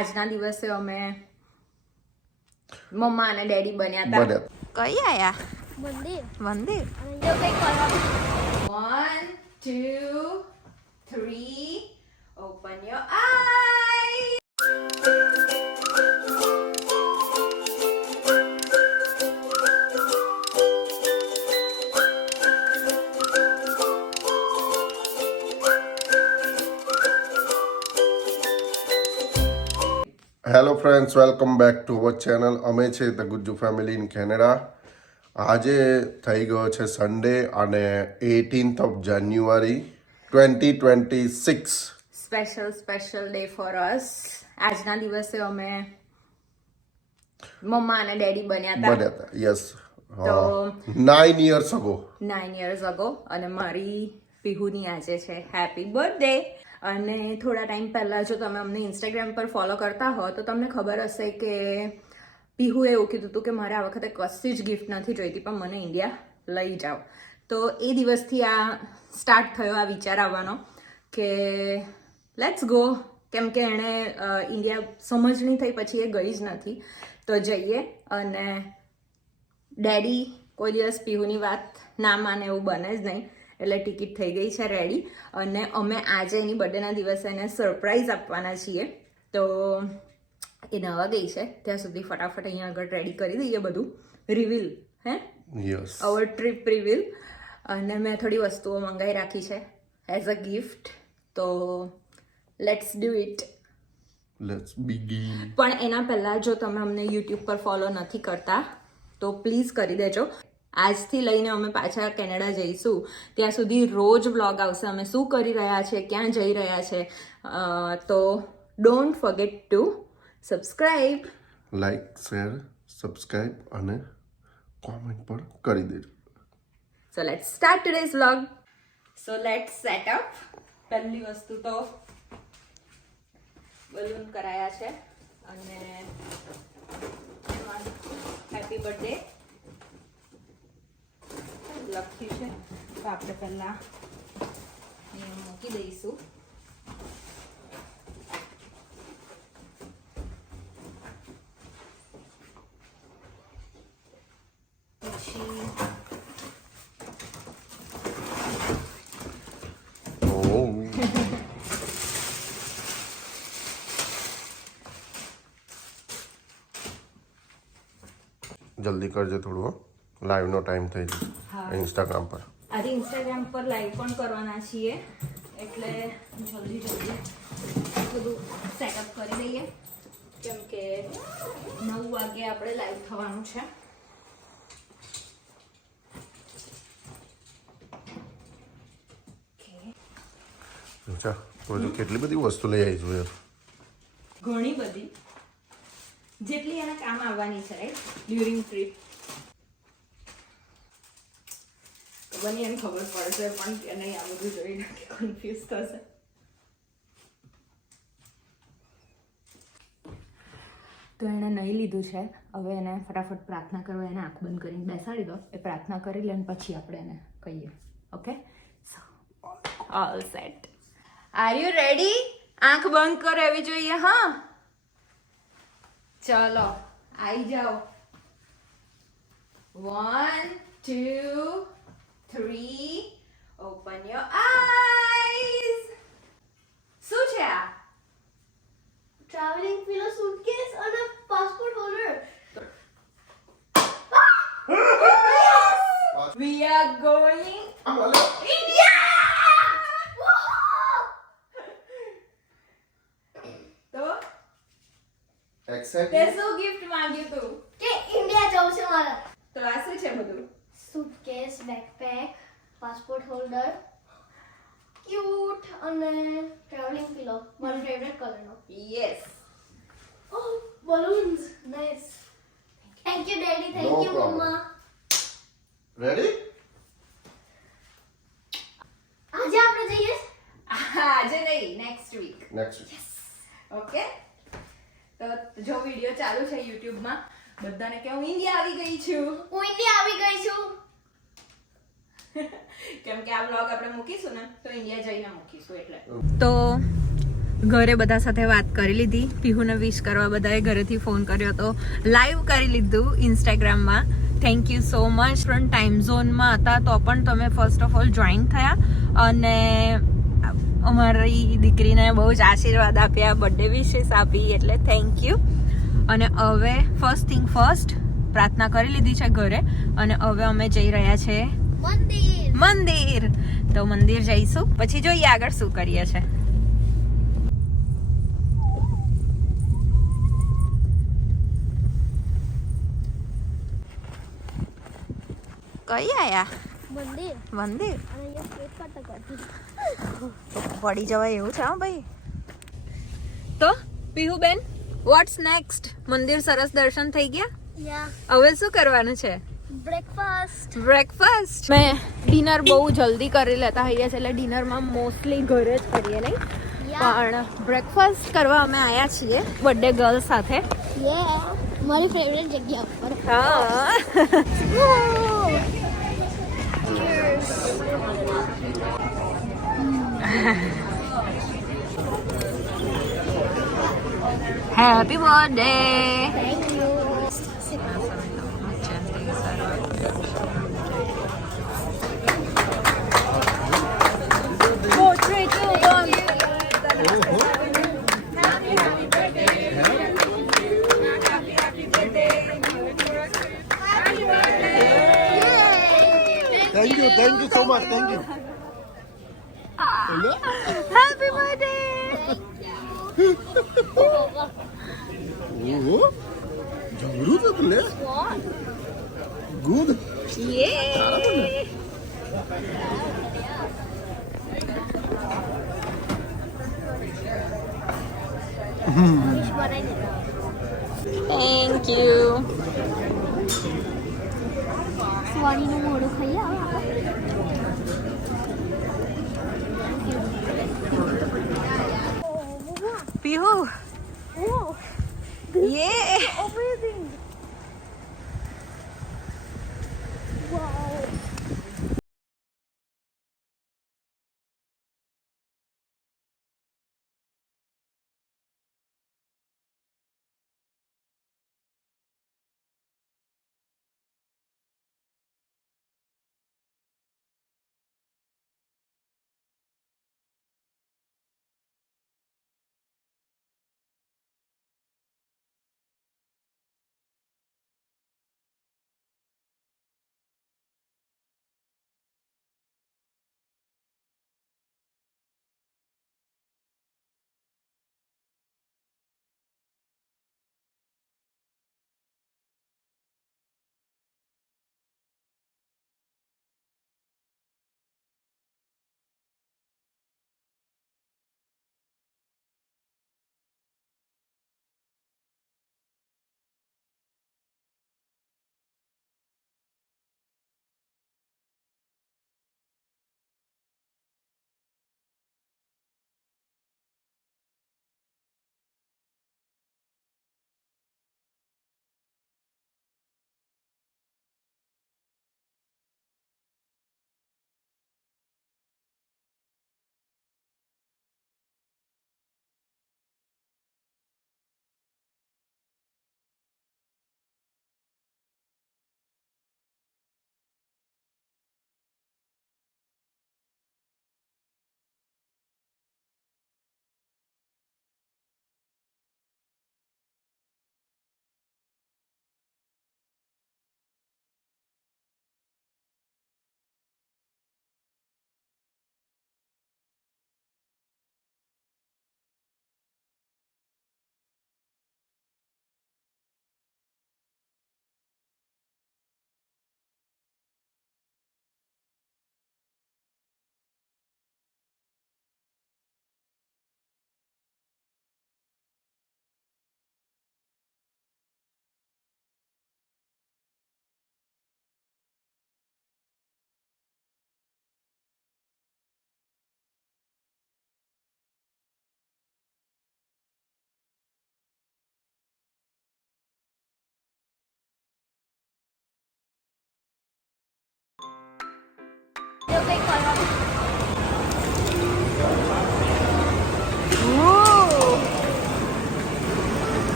આજના દિવસે અમે મમ્મા અને ડેડી બન્યા હતા. કઈ આયા? મંદિર. મંદિર. જો કઈ કરો. 1 2 3 open your eyes. Hello friends, welcome back to our channel. અમે છે the Gujju family in Canada. આજે થઈ ગયો છે સન્ડે અને 18th of January 2026. Special day for us. આજના દિવસે અમે મમ્મા અને ડેડી બન્યા હતા. યસ. તો 9 years ago. 9 years ago. અને મારી પીહુની આજે છે હેપી બર્થડે. અને થોડા ટાઈમ પહેલાં જો તમે અમને ઇન્સ્ટાગ્રામ પર ફોલો કરતા હો તો તમને ખબર હશે કે પીહુએ એવું કીધું હતું કે મારે આ વખતે કશી જ ગિફ્ટ નથી જોઈતી, પણ મને ઇન્ડિયા લઈ જાઓ. તો એ દિવસથી આ સ્ટાર્ટ થયો આ વિચાર આવવાનો કે લેટ્સ ગો. કેમ કે એણે ઇન્ડિયા સમજણી થઈ પછી એ ગઈ જ નથી, તો જઈએ. અને ડેડી કોઈ દિવસ પીહુની વાત ના માને એવું બને જ નહીં, એટલે ટિકિટ થઈ ગઈ છે રેડી. અને અમે આજે એની બર્થડેના દિવસે એને સરપ્રાઈઝ આપવાના છીએ. તો એ નવા ગઈ છે ત્યાં સુધી ફટાફટ અહીંયા આગળ રેડી કરી દઈએ બધું. રિવીલ યસ, અવર ટ્રીપ રિવીલ. અને મેં થોડી વસ્તુઓ મંગાવી રાખી છે એઝ અ ગિફ્ટ. તો let's do it. Let's begin. પણ એના પહેલાં જો તમે અમને યુટ્યુબ પર ફોલો નથી કરતા તો પ્લીઝ કરી દેજો. આજથી લઈને અમે પાછા કેનેડા જઈશું ત્યાં સુધી રોજ વ્લોગ આવશે, અમે શું કરી રહ્યા છે, ક્યાં જઈ રહ્યા છે. તો don't forget two subscribe. Like, share, subscribe અને કોમેન્ટ પણ કરી દેજો. So let's start today's vlog. So let's set up. પહેલી વસ્તુ તો બલૂન કરાયા છે અને એમાં હેપી બર્થડે લખ્યું છે. તો આપણે પહેલા અહીંયા મૂકી દઈશું. પછી જલ્દી કરજો થોડું, લાઈવનો ટાઈમ થઈ જશે ઇન્સ્ટાગ્રામ પર. આજે ઇન્સ્ટાગ્રામ પર લાઈવ પણ કરવાના છીએ, એટલે જલ્દી બધું સેટઅપ કરી દઈએ. કેમ કે 9 વાગે આપણે લાઈવ થવાનું છે. અચ્છા, તો હજુ કેટલી બધી વસ્તુ લઈ આવીશું યાર. ઘણી બધી, જેટલી એને કામ આવવાની છે રાઈટ ડ્યુરિંગ ટ્રીપ. બની એને ખબર પડશે પણ કે નહીં, આ બધું જોઈને કન્ફ્યુઝ થશે. તો એણે નહીં લીધું છે. હવે એને ફટાફટ પ્રાર્થના કરવા એને આંખ બંધ કરીને બેસાડી દો. એ પ્રાર્થના કરી લે પછી આપણે એને કહીએ. Okay, so all set. Are you ready? આંખ બંધ કરો એવી જોઈએ. હા, ચલો આવી જાઓ. 1 2 3 ઓપન યોર આઈઝ. શું છે આ? ટ્રાવેલિંગ પિલો, સુટકેસ અને passport holder. We are going India. તો એક્સેપ્ટ. તે શું ગિફ્ટ માંગ્યું તું? કે ઇન્ડિયા જવું છે મારે. તો આ શું છે બધું? Suitcase, backpack, passport holder, cute અને ટ્રાવેલિંગ પિલો, મારો ફેવરેટ કલરનો. Yes. Oh, balloons, nice. Thank you daddy, thank No you problem. મમ્મા. રેડી? આજે આપણે જઈએ. આજે નહીં, next week. Next week. Okay. તો જો વિડિયો ચાલુ છે યુટ્યુબમાં, બધાને કે હું ઇન્ડિયા આવી ગઈ છું. હું ઇન્ડિયા આવી ગઈ છું. કેમ કે આ વ્લોગ આપણે મૂકીશું ને તો ઇન્ડિયા જઈને મૂકીશું એટલે. તો ઘરે બધા સાથે વાત કરી લીધી. પીહુને વિશ કરવા બધાએ ઘરેથી ફોન કર્યો તો લાઈવ કરી લીધું ઇન્સ્ટાગ્રામમાં. Thank you so much. Different time ઝોનમાં હતા તો પણ તમે ફર્સ્ટ ઓફ ઓલ જોઈન થયા અને અમારી દીકરીને બહુ જ આશીર્વાદ આપ્યા, બર્થડે વિશેસ આપી, એટલે થેન્ક યુ. અને હવે ફર્સ્ટ થિંગ ફર્સ્ટ પ્રાર્થના કરી લીધી છે ઘરે અને હવે અમે જઈ રહ્યા છે મંદિર. તો મંદિર જઈશું, પછી જોઈએ આગળ શું કરીએ છે. કઈ આયા? મંદિર. પડી જવાય એવું છે. હા ભાઈ. તો પીહુબેન, વોટ્સ નેક્સ્ટ? મંદિર સરસ દર્શન થઈ ગયા. હવે શું કરવાનું છે? બ્રેકફાસ્ટ. મેં ડિનર બહુ જલ્દી કરી લેતા હોઈએ છે એટલે ડિનરમાં મોસ્ટલી ઘરે જ કરીએ નહીં, પણ બ્રેકફાસ્ટ કરવા અમે આવ્યા છીએ બર્થડે ગર્લ સાથે. મારી ફેવરેટ જગ્યા ઉપર. હા. Happy birthday. Thank you. Thank you so much. Thank you. Happy birthday. Oh, જબરું છે લે. Good. યે. Thank you. સ્વાણીનું મોઢું ખાઈ આવે. પીહુ. યે. Amazing. Wow.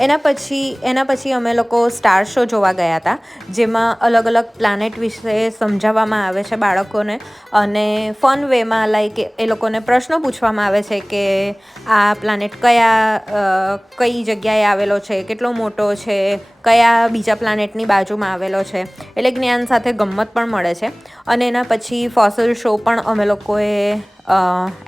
એના પછી અમે લોકો સ્ટાર શો જોવા ગયા હતા, જેમાં અલગ અલગ પ્લાનેટ વિશે સમજાવવામાં આવે છે બાળકોને, અને ફન વેમાં લાઈક એ લોકોને પ્રશ્નો પૂછવામાં આવે છે કે આ પ્લાનેટ કઈ જગ્યાએ આવેલો છે, કેટલો મોટો છે, કયા બીજા પ્લાનેટની બાજુમાં આવેલો છે, એટલે જ્ઞાન સાથે ગમ્મત પણ મળે છે. અને એના પછી ફોસિલ શો પણ અમે લોકોએ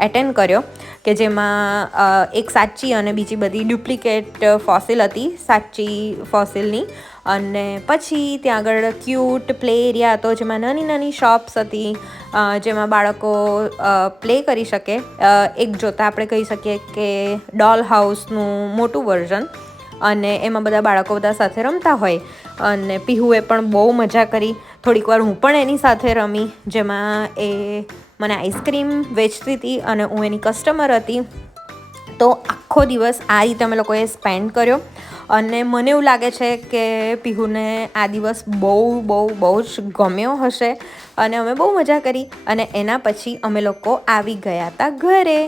એટેન્ડ કર્યો, કે જેમાં એક સાચી અને બીજી બધી ડુપ્લિકેટ ફોસિલ હતી સાચી ફોસિલની. અને પછી ત્યાં આગળ ક્યુટ પ્લે એરિયા હતો, જેમાં નાની નાની શોપ્સ હતી, જેમાં બાળકો પ્લે કરી શકે. એક જોતાં આપણે કહી શકીએ કે ડોલ હાઉસનું મોટું વર્ઝન, અને એમાં બધા બાળકો બધા સાથે રમતા હોય. અને પીહુએ પણ બહુ મજા કરી. થોડીક વાર હું પણ એની સાથે રમી, જેમાં એ મને આઈસ્ક્રીમ વેચતી હતી અને હું એની કસ્ટમર હતી. તો આખો દિવસ આ રીતે અમે લોકોએ સ્પેન્ડ કર્યો, અને મને એવું લાગે છે કે પીહુને આ દિવસ બહુ જ ગમ્યો હશે, અને અમે બહુ મજા કરી. અને એના પછી અમે લોકો આવી ગયા હતા ઘરે.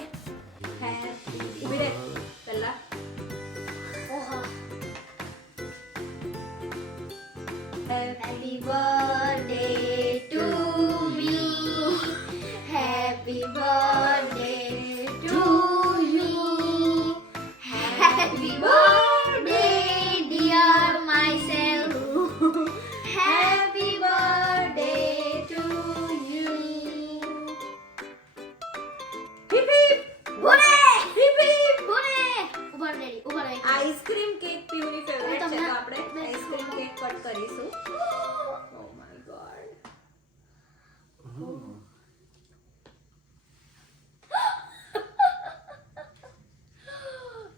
Happy birthday to me. Happy birthday to you. Happy birthday, dear myself. Happy birthday to you. Hip hip! Hooray! Hip hip! Hooray! ઉભા રહી. આઈસ્ક્રીમ કેક પીવાની ફેવરેટ છે, તો આપણે તમને- આઈસ્ક્રીમ કેક કટ કરીશું. Oh my God.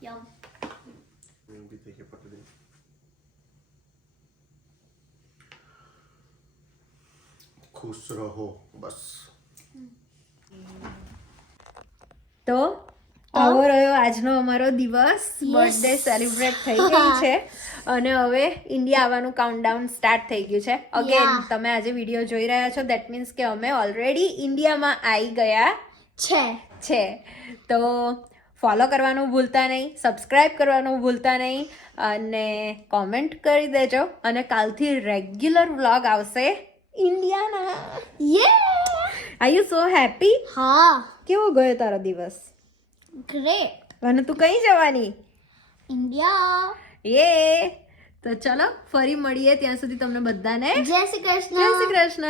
Yum. ખુશ રહો બસ. તો આવો રહ્યો આજનો અમારો દિવસ. બર્થડે સેલિબ્રેટ થઈ ગઈ છે, અને હવે ઇન્ડિયા આવવાનું કાઉન્ટડાઉન સ્ટાર્ટ થઈ ગયું છે. Again Yeah. તમે આજે વિડીયો જોઈ રહ્યા છો, દેટ મીન્સ કે અમે ઓલરેડી ઇન્ડિયામાં આવી ગયા છે. તો ફોલો કરવાનું ભૂલતા નહીં, સબસ્ક્રાઈબ કરવાનું ભૂલતા નહીં, અને કોમેન્ટ કરી દેજો. અને કાલથી રેગ્યુલર વ્લોગ આવશે ઇન્ડિયાના. Yeah. Are you so happy? હા. કેવો ગયો તારો દિવસ? Great. અને તું કઈ જવાની? India. યે! તો ચલો ફરી મળીએ, ત્યાં સુધી તમને બધાને જય શ્રી કૃષ્ણ. જય શ્રી કૃષ્ણ.